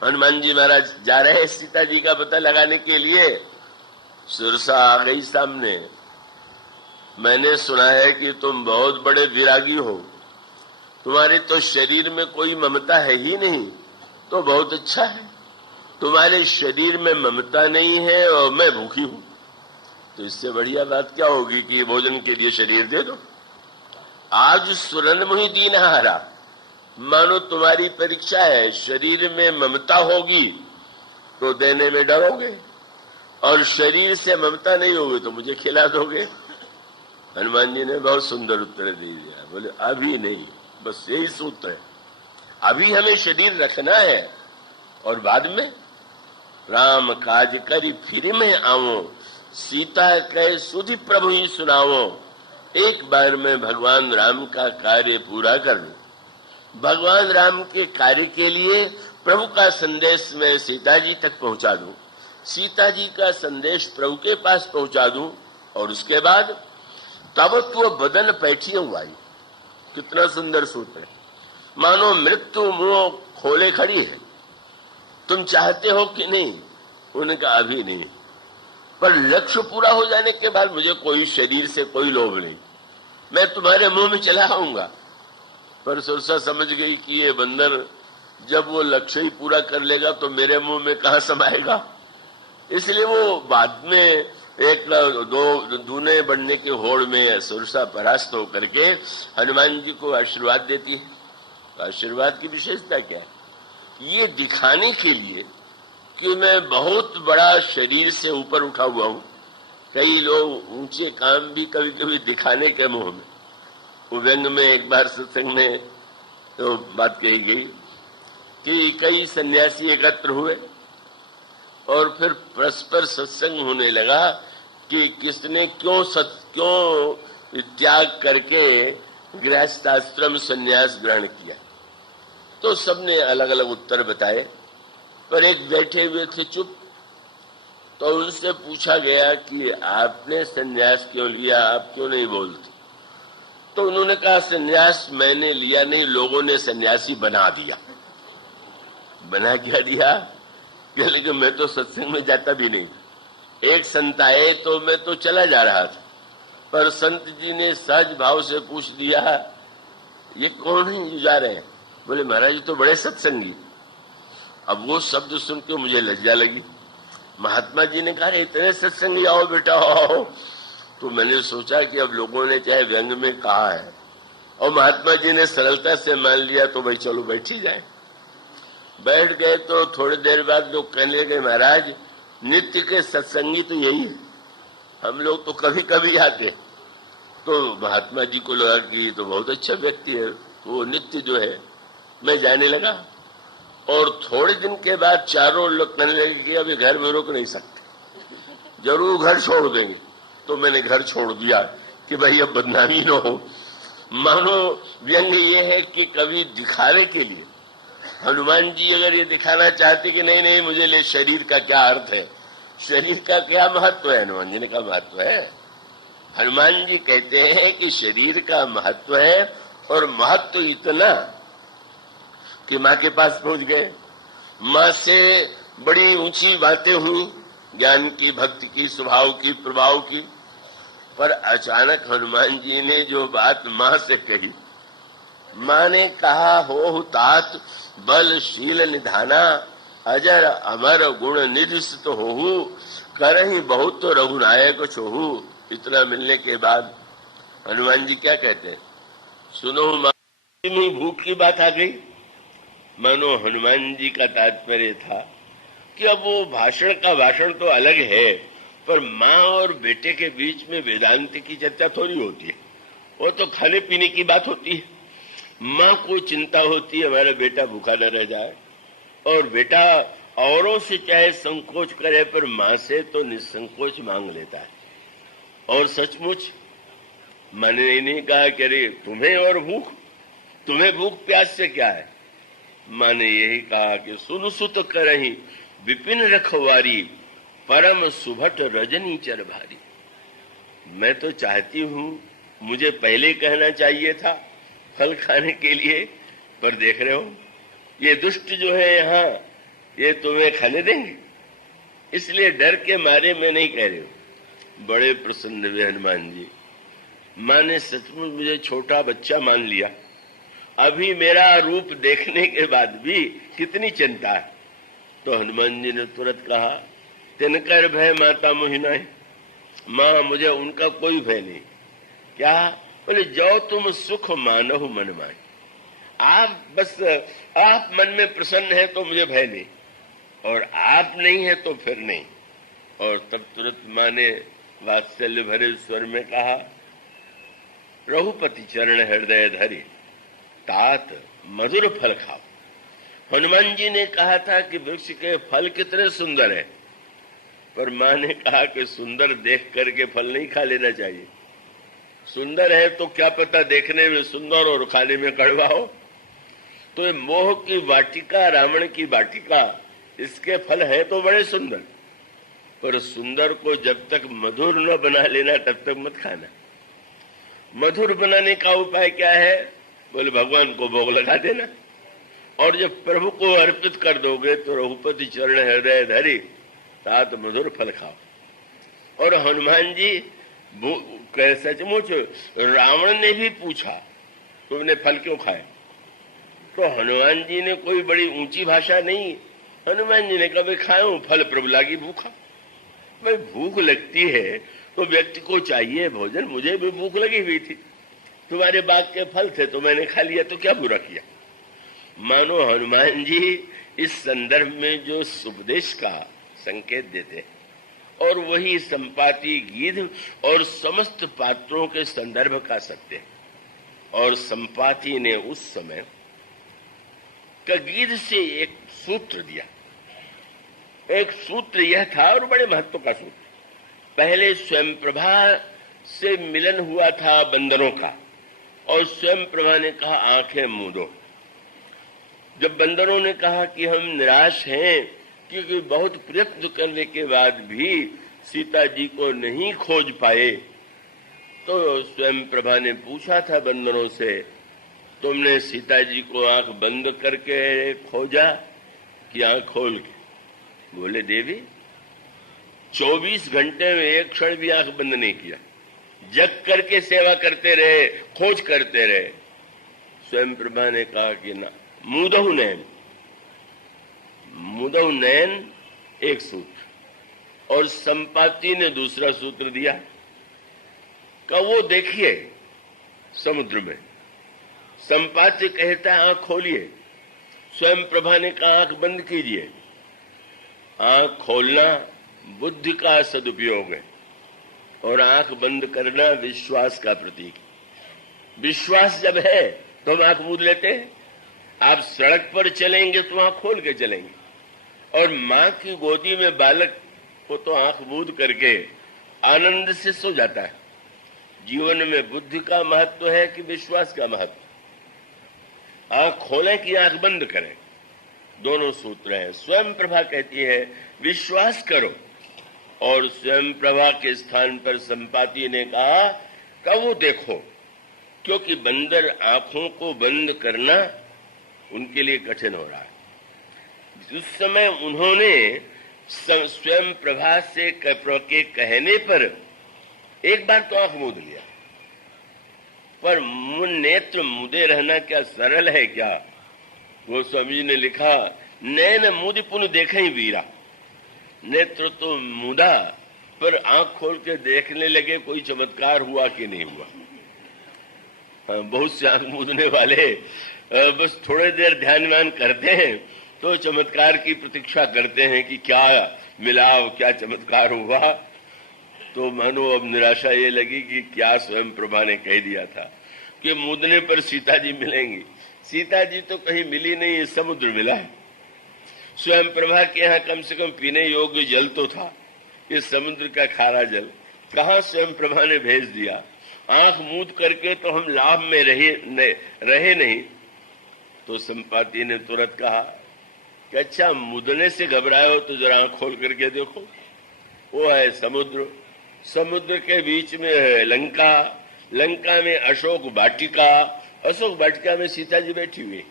हनुमान जी महाराज जा रहे हैं सीता जी का पता लगाने के लिए। सुरसा आ गई सामने। मैंने सुना है कि तुम बहुत बड़े विरागी हो, तुम्हारे तो शरीर में कोई ममता है ही नहीं। तो बहुत अच्छा है, तुम्हारे शरीर में ममता नहीं है और मैं भूखी हूं, तो इससे बढ़िया बात क्या होगी कि भोजन के लिए शरीर दे दो। आज सुरन मुहि दीन हारा, मानो तुम्हारी परीक्षा है। शरीर में ममता होगी तो देने में डरोगे, और शरीर से ममता नहीं होगी तो मुझे खिला दोगे। हनुमान जी ने बहुत सुंदर उत्तर दे दिया। बोले अभी नहीं, बस यही सूत्र है। अभी हमें शरीर रखना है और बाद में राम काज करी फिर में आवो, सीता कहे सुधि प्रभु ही सुनावो। एक बार में भगवान राम का कार्य पूरा कर लूं, भगवान राम के कार्य के लिए प्रभु का संदेश मैं सीता जी तक पहुंचा दूं, सीता जी का संदेश प्रभु के पास पहुंचा दूं, और उसके बाद तब तो बदन पैठी हुआ। कितना सुंदर सूत्र है। मानो मृत्यु मुंह खोले खड़ी है, तुम चाहते हो कि नहीं? उनका अभी नहीं, पर लक्ष्य पूरा हो जाने के बाद मुझे कोई शरीर से कोई लोभ नहीं, मैं तुम्हारे मुंह में चला आऊंगा। पर सुरसा समझ गई कि ये बंदर जब वो लक्ष्य ही पूरा कर लेगा तो मेरे मुंह में कहां समाएगा। इसलिए वो बाद में एक दो दूने बढ़ने की होड़ में सुरसा परास्त होकर के हनुमान जी को आशीर्वाद देती है। तो आशीर्वाद की विशेषता क्या है? ये दिखाने के लिए कि मैं बहुत बड़ा शरीर से ऊपर उठा हुआ हूं। कई लोग ऊंचे काम भी कभी कभी दिखाने के मुंह में। व्यंग में एक बार सत्संग में तो बात कही गई कि कई सन्यासी एकत्र हुए और फिर परस्पर सत्संग होने लगा कि किसने क्यों त्याग करके गृहस्थाश्रम संन्यास ग्रहण किया। तो सबने अलग अलग उत्तर बताए, पर एक बैठे हुए थे चुप। तो उनसे पूछा गया कि आपने संन्यास क्यों लिया, आप क्यों नहीं बोलते? तो उन्होंने कहा संन्यास मैंने लिया नहीं, लोगों ने सन्यासी बना दिया। बना क्या दिया? लेकिन मैं तो सत्संग में जाता भी नहीं। एक संत आए तो मैं तो चला जा रहा था, पर संत जी ने सहज भाव से पूछ दिया ये कौन है जा रहे हैं? बोले महाराज तो बड़े सत्संगी। अब वो शब्द सुन के मुझे लज्जा लगी। महात्मा जी ने कहा इतने सत्संगी आओ बेटा आओ। तो मैंने सोचा कि अब लोगों ने चाहे व्यंग में कहा है और महात्मा जी ने सरलता से मान लिया तो भाई चलो बैठ ही जाए। बैठ गए तो थोड़ी देर बाद लोग कहने लगे महाराज नित्य के सत्संगी तो यही है, हम लोग तो कभी कभी आते। तो महात्मा जी को लगा कि तो बहुत अच्छा व्यक्ति है, वो नित्य जो है। मैं जाने लगा और थोड़े दिन के बाद चारों लोग कहने लगे कि अभी घर में रोक नहीं सकते, जरूर घर छोड़ देंगे। तो मैंने घर छोड़ दिया कि भाई अब बदनामी न हो। मानो व्यंग ये है कि कभी दिखाने के लिए हनुमान जी अगर ये दिखाना चाहते कि नहीं नहीं मुझे ले शरीर का क्या अर्थ है, शरीर का क्या महत्व है, हनुमान जी ने कहा महत्व है। हनुमान जी कहते हैं कि शरीर का महत्व है, और महत्व इतना कि माँ के पास पहुंच गए। माँ से बड़ी ऊंची बातें हुई, ज्ञान की, भक्ति की, स्वभाव की, प्रभाव की, पर अचानक हनुमान जी ने जो बात माँ से कही, माँ ने कहा हो तात बल शील निधाना, अजर अमर गुण निधि तो हो, करही बहुत तो रघुनायक छोहू। इतना मिलने के बाद हनुमान जी क्या कहते हैं? सुनो माँ, भूख की बात आ गई। मानो हनुमान जी का तात्पर्य था कि अब वो भाषण का भाषण तो अलग है, पर माँ और बेटे के बीच में वेदांत की चर्चा थोड़ी होती है, वो तो खाने पीने की बात होती है। माँ को चिंता होती है हमारा बेटा भूखा न रह जाए, और बेटा औरों से चाहे संकोच करे पर माँ से तो निसंकोच मांग लेता है। और सचमुच मैंने नहीं कहा कि अरे तुम्हें और भूख, तुम्हें भूख प्यास से क्या है। माँ ने यही कहा कि सुन सुत करही विपिन रखवारी, परम सुभट रजनी चर भारी। मैं तो चाहती हूँ, मुझे पहले कहना चाहिए था फल खाने के लिए, पर देख रहे हो ये दुष्ट जो है यहाँ ये तुम्हें खाने देंगे? इसलिए डर के मारे मैं नहीं कह रही हूं। बड़े प्रसन्न हुए हनुमान जी। मां ने सचमुच मुझे छोटा बच्चा मान लिया। अभी मेरा रूप देखने के बाद भी कितनी चिंता है। तो हनुमान जी ने तुरंत कहा, तिनकर भय माता मोहिनाए। मां, मुझे उनका कोई भय नहीं। क्या? बोले, जो तुम सुख मानो मन माए। आप मन में प्रसन्न है तो मुझे भय नहीं, और आप नहीं है तो फिर नहीं। और तब तुरंत मां ने वात्सल्य भरे स्वर में कहा, रघुपति चरण हृदय धरि तात मधुर फल खाओ। हनुमान जी ने कहा था कि वृक्ष के फल कितने सुंदर है, पर मां ने कहा कि सुंदर देख करके फल नहीं खा लेना चाहिए। सुंदर है तो क्या पता देखने में सुंदर और खाने में कड़वा हो। तो ये मोह की वाटिका, रावण की वाटिका, इसके फल है तो बड़े सुंदर, पर सुंदर को जब तक मधुर न बना लेना तब तक मत खाना। मधुर बनाने का उपाय क्या है? बोले, भगवान को भोग लगा देना, और जब प्रभु को अर्पित कर दोगे तो रघुपति चरण हृदय धरि तात मधुर फल खाओ। और हनुमान जी सचमुच रावण ने भी पूछा, तुमने फल क्यों खाए? तो हनुमान जी ने कोई बड़ी ऊंची भाषा नहीं, हनुमान जी ने कहा, खाऊं फल प्रभु लागी भूखा। भाई, भूख लगती है तो व्यक्ति को चाहिए भोजन। मुझे भी भूख लगी हुई थी, तुम्हारे बाग के फल थे तो मैंने खा लिया, तो क्या बुरा किया। मानो हनुमान जी इस संदर्भ में जो उपदेश का संकेत देते हैं, और वही संपाति, गीध और समस्त पात्रों के संदर्भ का सत्य है। और संपाति ने उस समय गीध से एक सूत्र दिया। एक सूत्र यह था, और बड़े महत्व का सूत्र। पहले स्वयं प्रभा से मिलन हुआ था बंदरों का, और स्वयं प्रभा ने कहा, आंखें मूंदो। जब बंदरों ने कहा कि हम निराश हैं क्योंकि बहुत प्रयत्न करने के बाद भी सीता जी को नहीं खोज पाए, तो स्वयं प्रभा ने पूछा था बंदरों से, तुमने सीता जी को आंख बंद करके खोजा कि आंख खोल के? बोले, देवी 24 घंटे में एक क्षण भी आंख बंद नहीं किया, जग करके सेवा करते रहे, खोज करते रहे। स्वयं प्रभा ने कहा कि ना, मुदहु नयन। मुदहु नयन एक सूत्र, और संपाति ने दूसरा सूत्र दिया का, वो देखिए समुद्र में। संपाति कहता है, आंख खोलिए। स्वयं प्रभा ने कहा, आंख बंद कीजिए। आंख खोलना बुद्धि का सदुपयोग है, और आंख बंद करना विश्वास का प्रतीक। विश्वास जब है तो हम आंख मूंद लेते हैं। आप सड़क पर चलेंगे तो आंख खोल के चलेंगे, और मां की गोदी में बालक को तो आंख मूंद करके आनंद से सो जाता है। जीवन में बुद्धि का महत्व है कि विश्वास का महत्व? आंख खोलें कि आंख बंद करें, दोनों सूत्र हैं। स्वयं प्रभा कहती है विश्वास करो, और स्वयं प्रभा के स्थान पर संपाति ने कहा कि वो देखो, क्योंकि बंदर आंखों को बंद करना उनके लिए कठिन हो रहा है। उस समय उन्होंने स्वयं प्रभा से के कहने पर एक बार तो आंख मूंद लिया, पर नेत्र मुदे रहना क्या सरल है क्या? वो स्वामी जी ने लिखा, नैन मुदि पुन देखे ही वीरा। नेत्र तो मुदा, पर आंख खोल के देखने लगे, कोई चमत्कार हुआ कि नहीं हुआ? बहुत से आंख मूंदने वाले बस थोड़े देर ध्यान करते हैं तो चमत्कार की प्रतीक्षा करते हैं कि क्या मिला, क्या चमत्कार हुआ। तो मानो अब निराशा ये लगी कि क्या स्वयं प्रभा ने कह दिया था कि मूंदने पर सीता जी मिलेंगी। सीता जी तो कहीं मिली नहीं, समुद्र मिला है। स्वयं प्रभा के यहाँ कम से कम पीने योग्य जल तो था, ये समुद्र का खारा जल कहाँ स्वयं प्रभा ने भेज दिया। आंख मूंद करके तो हम लाभ में रहे नहीं। तो संपाति ने तुरंत कहा कि अच्छा, मुदने से घबराए हो तो जरा आंख खोल करके देखो। वो है समुद्र, समुद्र के बीच में है लंका, लंका में अशोक वाटिका, अशोक वाटिका में सीता जी बैठी हुई।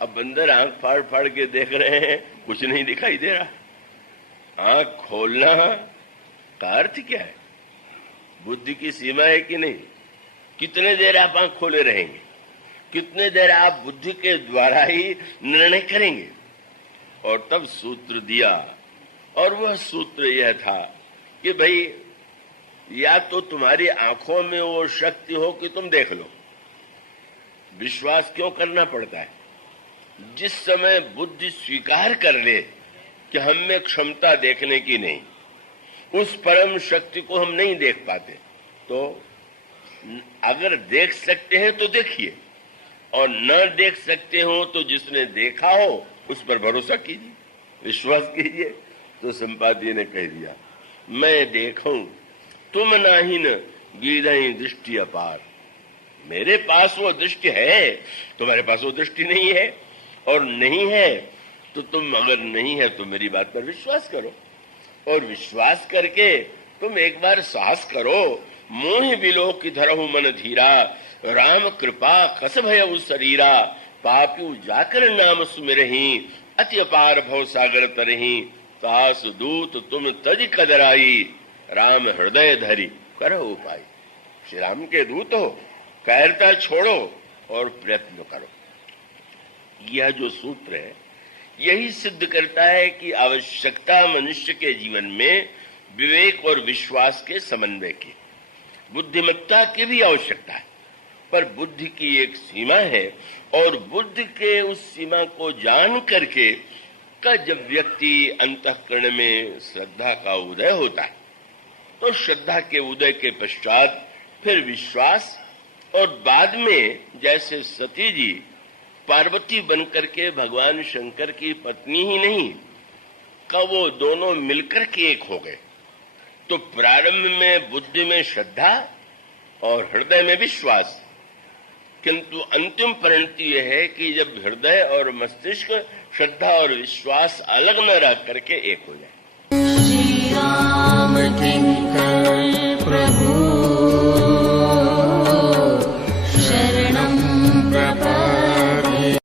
अब बंदर आंख फाड़ फाड़ के देख रहे हैं, कुछ नहीं दिखाई दे रहा। आंख खोलना का अर्थ क्या है? बुद्धि की सीमा है कि नहीं? कितने देर आप आंख खोले रहेंगे? कितने देर आप बुद्धि के द्वारा ही निर्णय करेंगे? और तब सूत्र दिया, और वह सूत्र यह था कि भाई या तो तुम्हारी आंखों में वो शक्ति हो कि तुम देख लो। विश्वास क्यों करना पड़ता है? जिस समय बुद्धि स्वीकार कर ले कि हम में क्षमता देखने की नहीं, उस परम शक्ति को हम नहीं देख पाते, तो अगर देख सकते हैं तो देखिए, और न देख सकते हो तो जिसने देखा हो उस पर भरोसा कीजिए, विश्वास कीजिए। तो संपादकीय ने कह दिया, मैं देखूं तुम नाहीन गीधई दृष्टि अपार। मेरे पास वो दृष्टि है, तुम्हारे पास वो दृष्टि नहीं है, और नहीं है तो तुम अगर नहीं है तो मेरी बात पर विश्वास करो, और विश्वास करके तुम एक बार साहस करो। मोहि बिलो की धरहु मन धीरा, राम कृपा कस भयउ शरीरा, पापी जाकर नाम सुमिरहि, अति अपार भव सागर तरहि, तास दूत तुम तज कदराई, राम हृदय धरी करो उपाय। श्री राम के दूत हो, कायरता छोड़ो और प्रयत्न करो। यह जो सूत्र है यही सिद्ध करता है कि आवश्यकता मनुष्य के जीवन में विवेक और विश्वास के समन्वय की, बुद्धिमत्ता की भी आवश्यकता है, पर बुद्धि की एक सीमा है, और बुद्धि के उस सीमा को जान करके का जब व्यक्ति अंतःकरण में श्रद्धा का उदय होता है, तो श्रद्धा के उदय के पश्चात फिर विश्वास, और बाद में जैसे सती जी पार्वती बनकर के भगवान शंकर की पत्नी ही नहीं, का वो दोनों मिलकर के एक हो गए। तो प्रारंभ में बुद्धि में श्रद्धा और हृदय में विश्वास, किंतु अंतिम परिणति यह है कि जब हृदय और मस्तिष्क, श्रद्धा और विश्वास अलग न रह करके एक हो जाए।